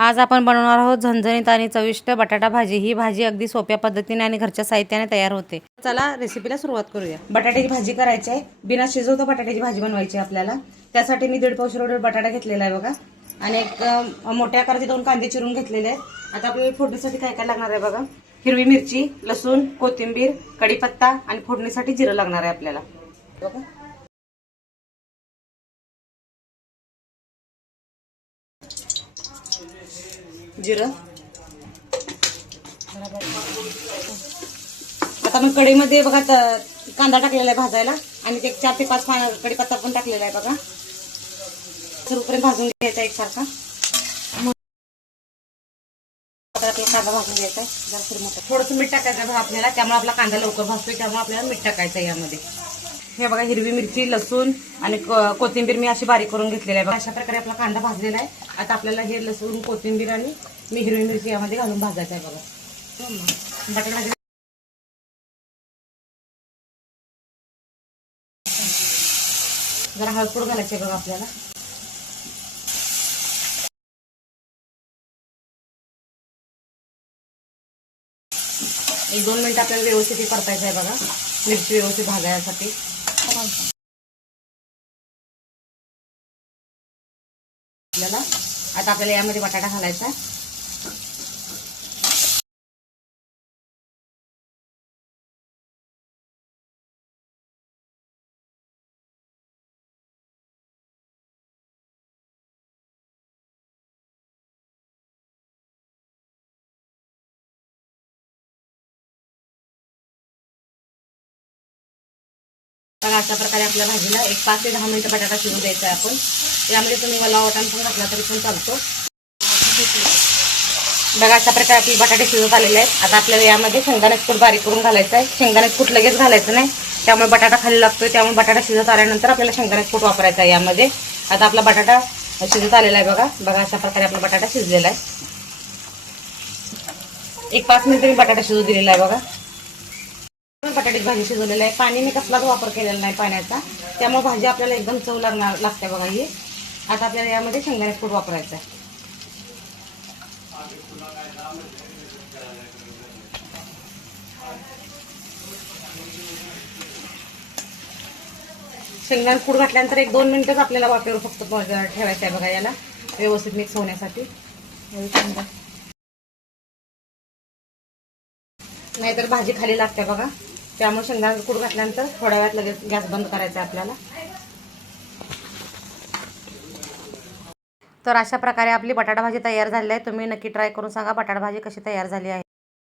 आज आपण बनवणार आहोत झणझणीत आणि चविष्ट बटाटा भाजी। ही भाजी अगदी सोप्या पद्धतीने आणि घरच्या साहित्याने तयार होते। चला रेसिपीला सुरुवात करूया। बटाट्याची भाजी करायची आहे, बिना शिजवता बटाट्याची भाजी बनवायची आपल्याला। त्यासाठी मी 1.5 पावशेर बटाटा घेतलेला आहे बघा, आणि एक मोठ्या आकाराचे 2 कांदे चिरून घेतलेले आहेत। आता आपल्याला फोडणीसाठी काय काय लागणार आहे बघा। हिरवी मिरची, लसूण, कोथिंबीर, कढीपत्ता आणि फोडणीसाठी जिरं लागणार आहे आपल्याला बघा। जिरं आता मी कढईमध्ये बघा कांदा टाकलेला आहे भाजायला, आणि एक 4 ते 5 पान कढीपत्ता पण टाकलेला आहे बघा। सर्वपर्यंत भाजून घ्यायचा एकसारखा। कांदा भाजून घ्यायचा आहे, थोडंसं मीठ टाकायचं बघा आपल्याला, त्यामुळे आपला कांदा लवकर भाजतोय, त्यामुळे आपल्याला मीठ टाकायचं आहे यामध्ये। हे बघा हिरवी मिरची, लसूण आणि कोथिंबीर मी अशी बारीक करून घेतलेली आहे बघा। अशा प्रकारे आपला कांदा भाजलेला आहे। आता आपल्याला हे लसूण, कोथिंबीर आणि मी हिरवी मिरची यामध्ये घालून भाजायचं आहे बघा। बटाटा जरा हळद घालायची बघा आपल्याला। 1-2 मिनिट आपल्याला व्यवस्थित परतायचं आहे बघा, मिरची व्यवस्थित भाजायसाठी। आता आपल्याला यामध्ये बटाटा घालायचा आहे। तर अशा प्रकारे आपल्या भाजीला 5 ते 10 मिनिटं बटाटा शिजू द्यायचा आहे आपण। यामध्ये तुम्ही वल्ला वाटाणा पण घातला तरी पण चालतो बघा। अशा प्रकारे आपले बटाटे शिजत आलेले आहेत। आता आपल्याला यामध्ये शेंगदाण्याचं कूट बारीक करून घालायचं आहे। शेंगदाण्याचं कूट लगेच घालायचं नाही, त्यामुळे बटाटा खाली लागतोय, त्यामुळे बटाटा शिजत आल्यानंतर आपल्याला शेंगदाण्याचं कूट वापरायचा आहे यामध्ये। आता आपला बटाटा शिजत आलेला आहे बघा। बघा अशा प्रकारे आपला बटाटा शिजलेला आहे। 5 मिनिटं मी बटाटा शिजू दिलेला आहे बघा। बटाट्याची भाजी शिजवलेली आहे, पाणी मी कसलाच वापर केलेला नाही पाण्याचा, त्यामुळे भाजी आपल्याला एकदम चव लागते बघा ही। आता आपल्याला यामध्ये शेंगदाण्याचं कूट वापरायचा आहे। शेंगदाण्याचं कूट घातल्यानंतर 1-2 मिनिटच आपल्याला वाफेवर फक्त ठेवायचं आहे बघा, याला व्यवस्थित मिक्स होण्यासाठी। नाहीतर भाजी खाली लागते बघा, त्यामुळे शेंगदाण्याचं कूट घातल्यानंतर थोड्या वेळात लगेच गॅस बंद करायचा आहे आपल्याला। तर अशा प्रकारे आपली बटाटा भाजी तयार झाली आहे। तुम्ही नक्की ट्राय करून सांगा बटाटा भाजी कशी तयार झाली आहे।